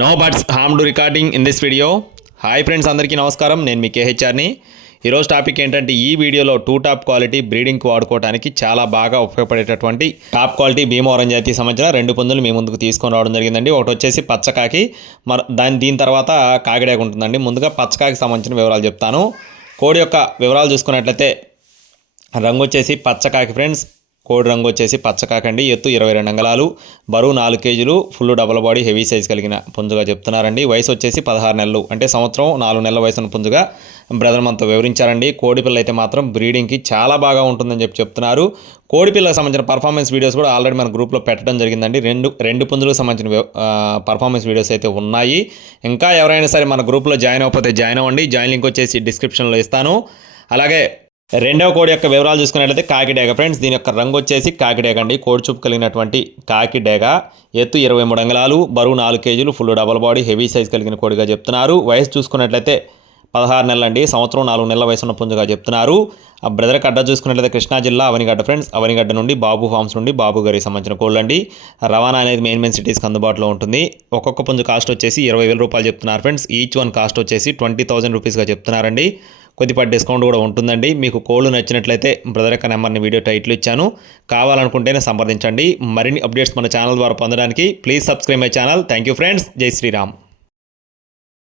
No butts ham to recording in this video. Hi friends, అందరికీ నమస్కారం. నేను మీ కేహెచ్ఆర్ని. ఈరోజు టాపిక్ ఏంటంటే, ఈ వీడియోలో టాప్ క్వాలిటీ బ్రీడింగ్కి వాడుకోవడానికి చాలా బాగా ఉపయోగపడేటటువంటి టాప్ క్వాలిటీ భీమవరం జాతికి సంబంధించిన 2 పుంజులు మీ ముందుకు తీసుకొని రావడం జరిగిందండి. ఒకటి వచ్చేసి పచ్చకాకి, దీని తర్వాత కాకిడాక ఉంటుందండి. ముందుగా పచ్చకాకి సంబంధించిన వివరాలు చెప్తాను. కోడి యొక్క వివరాలు చూసుకున్నట్లయితే రంగు వచ్చేసి పచ్చకాకి ఫ్రెండ్స్. కోడి రంగు వచ్చేసి పచ్చకాకండి. ఎత్తు 22 అంగుళాలు, బరువు 4 కేజీలు, full double body heavy size కలిగిన పుంజుగా చెప్తున్నారండి. వయసు వచ్చేసి 16 నెలలు, అంటే సంవత్సరం 4 నెలల వయసున్న పుంజుగా బ్రదర్ మనతో వివరించారండి. కోడి పిల్ల అయితే మాత్రం బ్రీడింగ్కి చాలా బాగా ఉంటుందని చెప్తున్నారు. కోడి పిల్లలకు సంబంధించిన పర్ఫార్మెన్స్ వీడియోస్ కూడా ఆల్రెడీ మన గ్రూప్లో పెట్టడం జరిగిందండి. రెండు పుంజులకు సంబంధించిన పర్ఫార్మెన్స్ వీడియోస్ అయితే ఉన్నాయి. ఇంకా ఎవరైనా సరే మన గ్రూప్లో జాయిన్ అవ్వకపోతే జాయిన్ అవ్వండి. జాయిన్ లింక్ వచ్చేసి డిస్క్రిప్షన్లో ఇస్తాను. అలాగే రెండవ కోడి యొక్క వివరాలు చూసుకున్నట్లయితే కాకిడేగ ఫ్రెండ్స్. దీని యొక్క రంగు వచ్చేసి కాకిడేగ అండి. కోడి చూపు కలిగినటువంటి కాకిడేగ. ఎత్తు 23 అంగుళాలు, బరువు 4 కేజీలు, full double body heavy size కలిగిన కోడిగా చెప్తున్నారు. వయసు చూసుకున్నట్లయితే 16 నెలలు అండి. సంవత్సరం 4 నెలల వయసున్న పుంజుగా చెప్తున్నారు. ఆ బ్రదర్కి అడ్రస్ చూసుకున్నట్లయితే కృష్ణా జిల్లా అవనిగడ్డ ఫ్రెండ్స్. అవనిగడ్డ నుండి బాబు ఫార్మ్స్ నుండి బాబు గారికి సంబంధించిన కోళ్ళు అండి. రవాణా అనేది మెయిన్ సిటీస్కి అందుబాటులో ఉంటుంది. ఒక్కొక్క పుంజు కాస్ట్ వచ్చేసి 20,000 రూపాయలు చెప్తున్నారు ఫ్రెండ్స్. ఈచ్ వన్ కాస్ట్ వచ్చేసి 20,000 రూపీస్గా చెప్తున్నారండి. కొద్దిపాటి డిస్కౌంట్ కూడా ఉంటుందండి. మీకు కోళ్ళు నచ్చినట్లయితే బ్రదర్ యొక్క నెంబర్ని వీడియో టైటిల్ ఇచ్చాను, కావాలనుకుంటేనే సంప్రదించండి. మరిన్ని అప్డేట్స్ మన ఛానల్ ద్వారా పొందడానికి please subscribe my channel. Thank you friends. జై శ్రీరామ్.